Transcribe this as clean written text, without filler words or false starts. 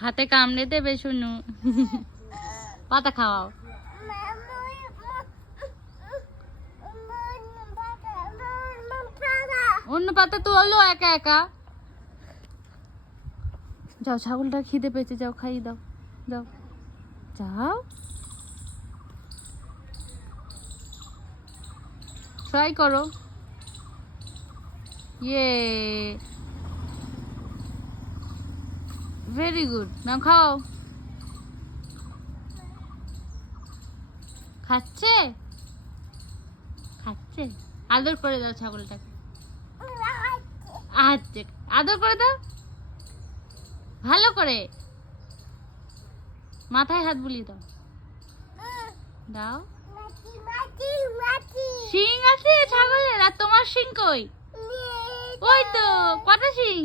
হাতে কামড়ে দেবে শুনু। পাতা খাওয়াও। অন্য পাতা তো হলো একা একা। যাও, ছাগলটা খিদে পেয়েছে, যাও খাইয়ে দাও। যাও যাও, ট্রাই করো। ইয়ে, ভেরি গুড। নাও খাও। খাচ্ছে খাচ্ছে। আদর করে দাও ছাগলটাকে। আচ্ছা, আদর করে দাও ভালো করে। মাথায় হাত বুলিয়ে দাও। দাও। শিং আছে ছাগলের, আর তোমার শিং কই? ওই তো, কটা শিং?